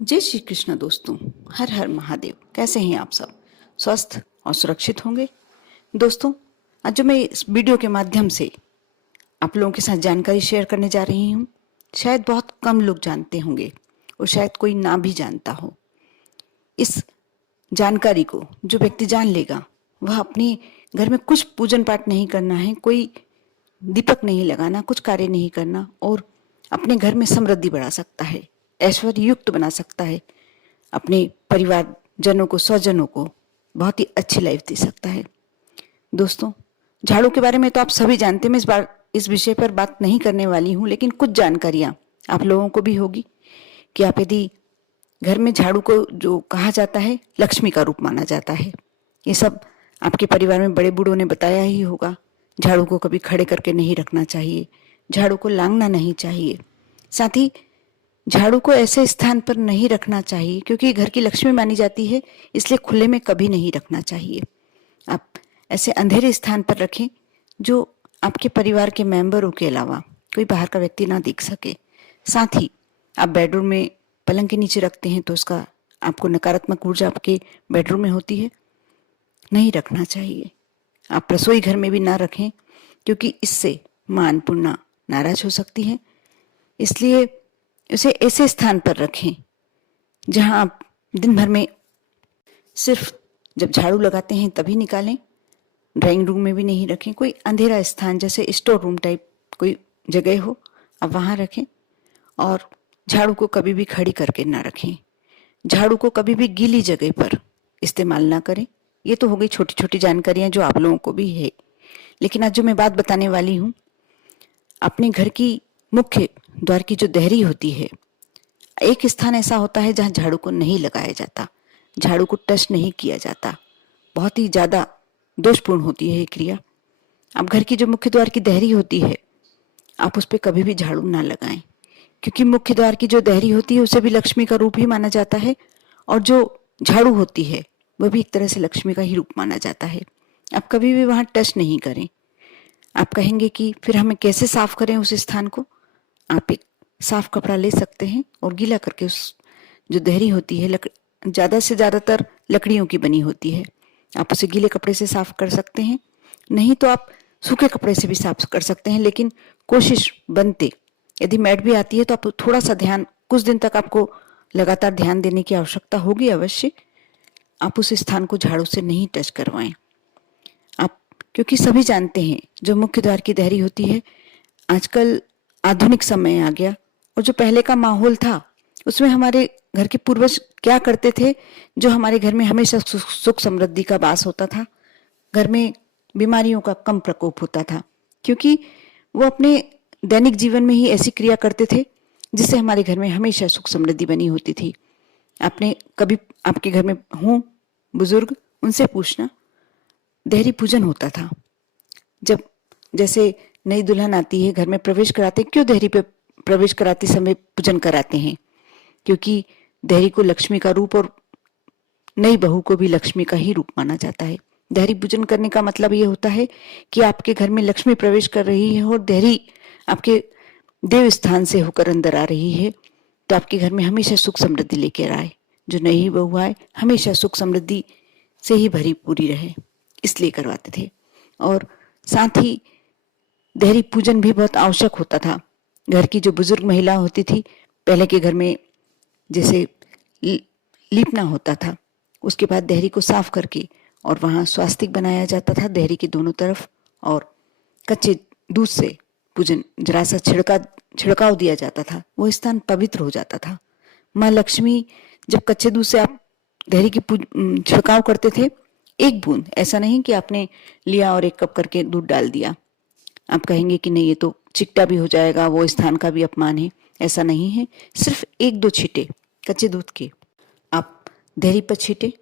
जय श्री कृष्ण दोस्तों। हर हर महादेव। कैसे हैं आप सब? स्वस्थ और सुरक्षित होंगे। दोस्तों, आज जो मैं इस वीडियो के माध्यम से आप लोगों के साथ जानकारी शेयर करने जा रही हूँ, शायद बहुत कम लोग जानते होंगे और शायद कोई ना भी जानता हो। इस जानकारी को जो व्यक्ति जान लेगा, वह अपने घर में कुछ पूजन पाठ नहीं करना है, कोई दीपक नहीं लगाना, कुछ कार्य नहीं करना और अपने घर में समृद्धि बढ़ा सकता है, ऐश्वर्य युक्त बना सकता है, अपने परिवार जनों को, स्वजनों को बहुत ही अच्छी लाइफ दे सकता है। दोस्तों, झाड़ू के बारे में तो आप सभी जानते हैं, मैं इस बार इस विषय पर बात नहीं करने वाली हूँ, लेकिन कुछ जानकारियां आप लोगों को भी होगी कि आप यदि घर में झाड़ू को जो कहा जाता है लक्ष्मी का रूप माना जाता है, ये सब आपके परिवार में बड़े बूढ़ों ने बताया ही होगा। झाड़ू को कभी खड़े करके नहीं रखना चाहिए, झाड़ू को लांघना नहीं चाहिए, साथ ही झाड़ू को ऐसे स्थान पर नहीं रखना चाहिए क्योंकि घर की लक्ष्मी मानी जाती है, इसलिए खुले में कभी नहीं रखना चाहिए। आप ऐसे अंधेरे स्थान पर रखें जो आपके परिवार के मेंबरों के अलावा कोई बाहर का व्यक्ति ना देख सके। साथ ही आप बेडरूम में पलंग के नीचे रखते हैं तो उसका आपको नकारात्मक ऊर्जा आपके बेडरूम में होती है, नहीं रखना चाहिए। आप रसोई घर में भी ना रखें क्योंकि इससे मां अन्नपूर्णा नाराज हो सकती है, इसलिए उसे ऐसे स्थान पर रखें जहां आप दिन भर में सिर्फ जब झाड़ू लगाते हैं तभी निकालें। ड्राइंग रूम में भी नहीं रखें, कोई अंधेरा स्थान जैसे स्टोर रूम टाइप कोई जगह हो, आप वहां रखें। और झाड़ू को कभी भी खड़ी करके ना रखें। झाड़ू को कभी भी गीली जगह पर इस्तेमाल ना करें। ये तो हो गई छोटी छोटी जानकारियां जो आप लोगों को भी है, लेकिन आज जो मैं बात बताने वाली हूँ, अपने घर की मुख्य द्वार की जो देहरी होती है, एक स्थान ऐसा होता है जहां झाड़ू को नहीं लगाया जाता, झाड़ू को टच नहीं किया जाता। बहुत ही ज्यादा दोषपूर्ण होती है ये क्रिया। अब घर की जो मुख्य द्वार की देहरी होती है, आप उस पर कभी भी झाड़ू ना लगाएं क्योंकि मुख्य द्वार की जो देहरी होती है उसे भी लक्ष्मी का रूप ही माना जाता है और जो झाड़ू होती है वह भी एक तरह से लक्ष्मी का ही रूप माना जाता है। आप कभी भी वहां टच नहीं करें। आप कहेंगे कि फिर हमें कैसे साफ करें उस स्थान को? आप एक साफ कपड़ा ले सकते हैं और गीला करके उस जो देहरी होती है, ज्यादा से ज्यादातर लकड़ियों की बनी होती है, आप उसे गीले कपड़े से साफ कर सकते हैं। नहीं तो आप सूखे कपड़े से भी साफ कर सकते हैं, लेकिन कोशिश बनते, यदि मैट भी आती है तो आप थोड़ा सा ध्यान, कुछ दिन तक आपको लगातार ध्यान देने की आवश्यकता होगी अवश्य। आप उस स्थान को झाड़ू से नहीं टच करवाएं। आप, क्योंकि सभी जानते हैं जो मुख्य द्वार की देहरी होती है, आजकल आधुनिक समय आ गया और जो पहले का माहौल था उसमें हमारे घर के पूर्वज क्या करते थे, जो हमारे घर में हमेशा सुख समृद्धि का वास होता था, घर में बीमारियों का कम प्रकोप होता था, क्योंकि वो अपने दैनिक जीवन में ही ऐसी क्रिया करते थे जिससे हमारे घर में हमेशा सुख समृद्धि बनी होती थी। आपने कभी आपके घर में हों बुजुर्ग, उनसे पूछना, देहरी पूजन होता था। जब जैसे नई दुल्हन आती है, घर में प्रवेश कराते, क्यों देहरी पे प्रवेश कराते समय पूजन कराते हैं? क्योंकि देहरी को लक्ष्मी का रूप और नई बहू को भी लक्ष्मी का ही रूप माना जाता है। देहरी पूजन करने का मतलब ये होता है कि आपके घर में लक्ष्मी प्रवेश कर रही है और देहरी आपके देव स्थान से होकर अंदर आ रही है, तो आपके घर में हमेशा सुख समृद्धि लेकर आए। जो नई बहू आए हमेशा सुख समृद्धि से ही भरी पूरी रहे, इसलिए करवाते थे। और साथ ही देहरी पूजन भी बहुत आवश्यक होता था। घर की जो बुजुर्ग महिला होती थी, पहले के घर में जैसे लीपना होता था, उसके बाद देहरी को साफ करके और वहां स्वास्तिक बनाया जाता था देहरी के दोनों तरफ, और कच्चे दूध से पूजन जरा सा छिड़काव दिया जाता था, वो स्थान पवित्र हो जाता था। माँ लक्ष्मी जब कच्चे दूध से आप देहरी की छिड़काव करते थे, एक बूंद, ऐसा नहीं कि आपने लिया और 1 कप करके दूध डाल दिया। आप कहेंगे कि नहीं, ये तो चिकटा भी हो जाएगा, वो स्थान का भी अपमान है। ऐसा नहीं है, सिर्फ 1-2 छींटे कच्चे दूध के आप देहरी पर छींटे,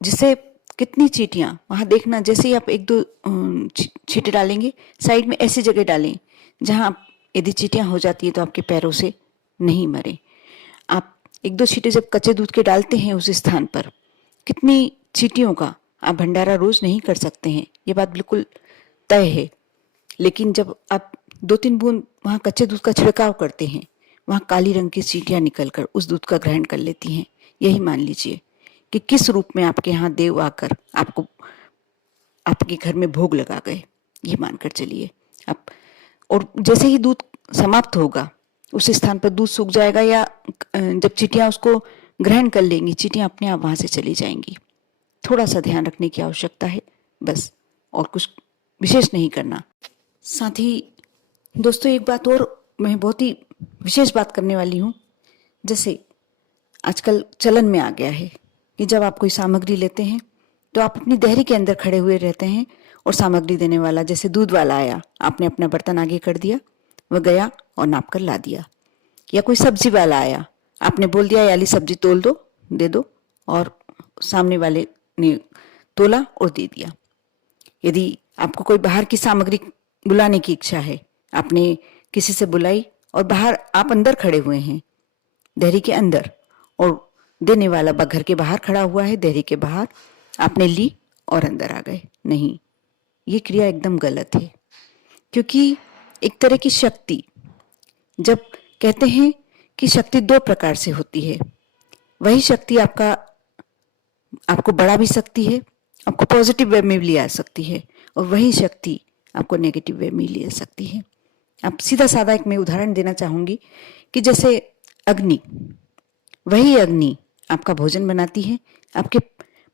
जिससे कितनी चींटियां वहां देखना, जैसे ही आप 1-2 छींटे डालेंगे, साइड में ऐसी जगह डालें जहां यदि चींटियां हो जाती है तो आपके पैरों से नहीं मरे। आप 1-2 छींटे जब कच्चे दूध के डालते हैं उस स्थान पर, कितनी चींटियों का आप भंडारा रोज नहीं कर सकते हैं, ये बात बिल्कुल तय है। लेकिन जब आप 2-3 बूंद वहां कच्चे दूध का छिड़काव करते हैं, वहाँ काली रंग की चींटियां निकलकर उस दूध का ग्रहण कर लेती हैं। यही मान लीजिए कि किस रूप में आपके यहाँ देव आकर आपको आपके घर में भोग लगा गए, ये मानकर चलिए आप। और जैसे ही दूध समाप्त होगा, उस स्थान पर दूध सूख जाएगा या जब चींटियां उसको ग्रहण कर लेंगी, चींटियां अपने आप वहां से चली जाएंगी। थोड़ा सा ध्यान रखने की आवश्यकता है बस, और कुछ विशेष नहीं करना। साथ ही दोस्तों एक बात और मैं बहुत ही विशेष बात करने वाली हूँ। जैसे आजकल चलन में आ गया है कि जब आप कोई सामग्री लेते हैं तो आप अपनी देहरी के अंदर खड़े हुए रहते हैं और सामग्री देने वाला, जैसे दूध वाला आया, आपने अपना बर्तन आगे कर दिया, वह गया और नाप कर ला दिया। या कोई सब्जी वाला आया, आपने बोल दिया ये वाली सब्जी तोल दो, दे दो, और सामने वाले ने तोला और दे दिया। यदि आपको कोई बाहर की सामग्री बुलाने की इच्छा है, आपने किसी से बुलाई और बाहर आप अंदर खड़े हुए हैं, देहरी के अंदर, और देने वाला घर के बाहर खड़ा हुआ है, देहरी के बाहर, आपने ली और अंदर आ गए, नहीं, ये क्रिया एकदम गलत है। क्योंकि एक तरह की शक्ति, जब कहते हैं कि शक्ति दो प्रकार से होती है, वही शक्ति आपको बढ़ा भी सकती है, आपको पॉजिटिव वे में भी ले आ सकती है, और वही शक्ति आपको नेगेटिव वे में ले आ सकती है। अब सीधा साधा एक मैं उदाहरण देना चाहूंगी कि जैसे अग्नि, वही अग्नि आपका भोजन बनाती है, आपके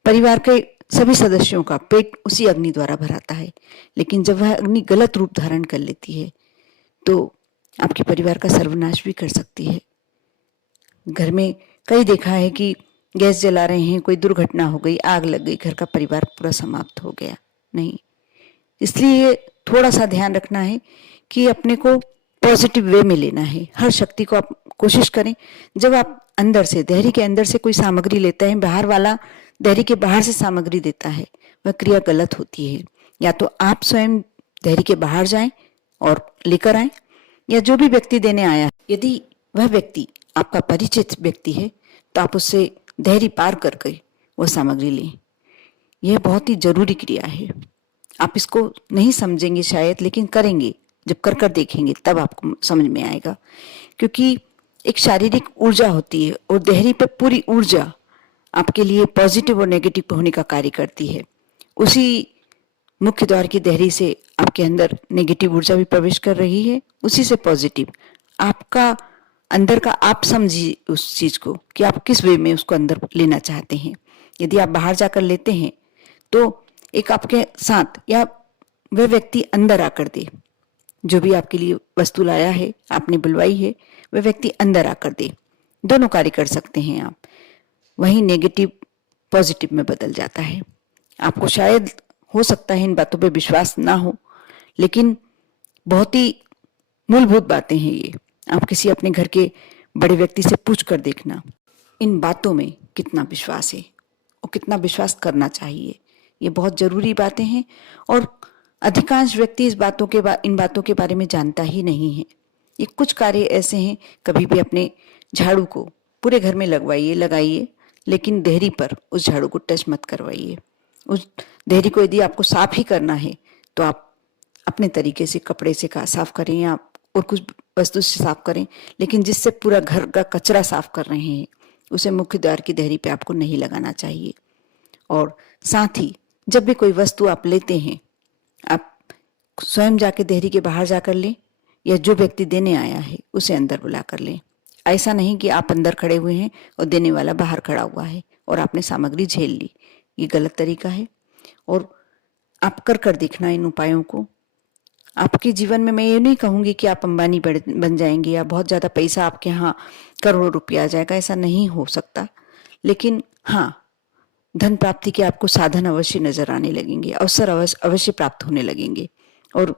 परिवार के सभी सदस्यों का पेट उसी अग्नि द्वारा भराता है, लेकिन जब वह अग्नि गलत रूप धारण कर लेती है तो आपके परिवार का सर्वनाश भी कर सकती है। घर में कई देखा है कि गैस जला रहे हैं, कोई दुर्घटना हो गई, आग लग गई, घर का परिवार पूरा समाप्त हो गया। नहीं, इसलिए थोड़ा सा ध्यान रखना है कि अपने को पॉजिटिव वे में लेना है। हर शक्ति को आप कोशिश करें, जब आप अंदर से, देहरी के अंदर से कोई सामग्री लेते हैं, बाहर वाला देहरी के बाहर से सामग्री देता है, वह क्रिया गलत होती है। या तो आप स्वयं देहरी के बाहर जाएं और लेकर आएं, या जो भी व्यक्ति देने आया, यदि वह व्यक्ति आपका परिचित व्यक्ति है तो आप उससे देहरी पार करके वह सामग्री लें। यह बहुत ही जरूरी क्रिया है। आप इसको नहीं समझेंगे शायद, लेकिन करेंगे, जब कर कर देखेंगे तब आपको समझ में आएगा। क्योंकि एक शारीरिक ऊर्जा होती है और देहरी पे पूरी ऊर्जा आपके लिए पॉजिटिव और नेगेटिव होने का कार्य करती है। उसी मुख्य द्वार की देहरी से आपके अंदर नेगेटिव ऊर्जा भी प्रवेश कर रही है, उसी से पॉजिटिव। आपका अंदर का आप समझिए उस चीज को कि आप किस वे में उसको अंदर लेना चाहते हैं। यदि आप बाहर जाकर लेते हैं तो एक आपके साथ, या वह व्यक्ति अंदर आकर दे, जो भी आपके लिए वस्तु लाया है, आपने बुलवाई है, वह व्यक्ति अंदर आकर दे, दोनों कार्य कर सकते हैं आप। वही नेगेटिव पॉजिटिव में बदल जाता है। आपको शायद हो सकता है इन बातों पे विश्वास ना हो, लेकिन बहुत ही मूलभूत बातें हैं ये। आप किसी अपने घर के बड़े व्यक्ति से पूछ कर देखना, इन बातों में कितना विश्वास है और कितना विश्वास करना चाहिए। ये बहुत जरूरी बातें हैं और अधिकांश व्यक्ति इन बातों के बारे में जानता ही नहीं है। ये कुछ कार्य ऐसे हैं, कभी भी अपने झाड़ू को पूरे घर में लगाइए, लेकिन देहरी पर उस झाड़ू को टच मत करवाइए। उस देहरी को यदि आपको साफ ही करना है तो आप अपने तरीके से कपड़े से साफ करें या और कुछ वस्तु से साफ करें, लेकिन जिससे पूरा घर का कचरा साफ कर रहे हैं उसे मुख्य द्वार की देहरी पे आपको नहीं लगाना चाहिए। और साथ ही जब भी कोई वस्तु आप लेते हैं, आप स्वयं जाके देहरी के बाहर जाकर लें, या जो व्यक्ति देने आया है उसे अंदर बुला कर लें। ऐसा नहीं कि आप अंदर खड़े हुए हैं और देने वाला बाहर खड़ा हुआ है और आपने सामग्री झेल ली। ये गलत तरीका है और आप कर देखना इन उपायों को। आपके जीवन में मैं ये नहीं कहूंगी कि आप अंबानी बन जाएंगे या बहुत ज्यादा पैसा आपके यहाँ करोड़ों रुपया आ जाएगा, ऐसा नहीं हो सकता। लेकिन हाँ, धन प्राप्ति के आपको साधन अवश्य नजर आने लगेंगे, अवसर अवश्य प्राप्त होने लगेंगे। और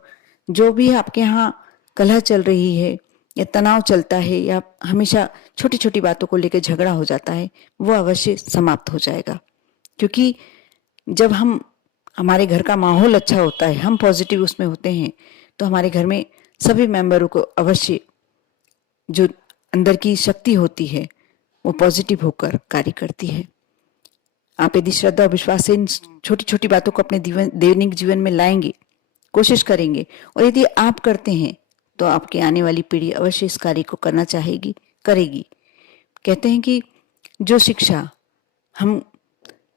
जो भी आपके यहाँ कलह चल रही है या तनाव चलता है या हमेशा छोटी छोटी बातों को लेकर झगड़ा हो जाता है, वो अवश्य समाप्त हो जाएगा। क्योंकि जब हमारे घर का माहौल अच्छा होता है, हम पॉजिटिव उसमें होते हैं, तो हमारे घर में सभी मेंबरों को अवश्य जो अंदर की शक्ति होती है वो पॉजिटिव होकर कार्य करती है। आप यदि श्रद्धा और विश्वास से इन छोटी छोटी बातों को अपने दैनिक जीवन में लाएंगे, कोशिश करेंगे, और यदि आप करते हैं तो आपकी आने वाली पीढ़ी अवश्य इस कार्य को करना चाहेगी, करेगी। कहते हैं कि जो शिक्षा हम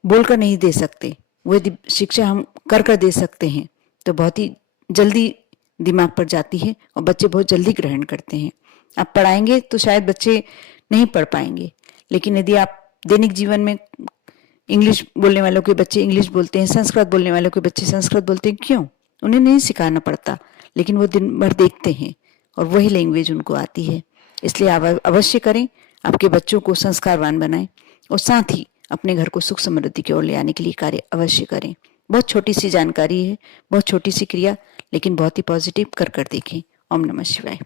बोलकर नहीं दे सकते, वो यदि शिक्षा हम कर कर दे सकते हैं तो बहुत ही जल्दी दिमाग पर जाती है और बच्चे बहुत जल्दी ग्रहण करते हैं। आप पढ़ाएंगे तो शायद बच्चे नहीं पढ़ पाएंगे, लेकिन यदि आप दैनिक जीवन में इंग्लिश बोलने वालों के बच्चे इंग्लिश बोलते हैं, संस्कृत बोलने वालों के बच्चे संस्कृत बोलते हैं, क्यों? उन्हें नहीं सिखाना पड़ता, लेकिन वो दिन भर देखते हैं और वही लैंग्वेज उनको आती है। इसलिए आप अवश्य करें, आपके बच्चों को संस्कारवान बनाएं और साथ ही अपने घर को सुख समृद्धि की ओर ले आने के लिए कार्य अवश्य करें। बहुत छोटी सी जानकारी है, बहुत छोटी सी क्रिया, लेकिन बहुत ही पॉजिटिव कर देखें। ओम नमः शिवाय।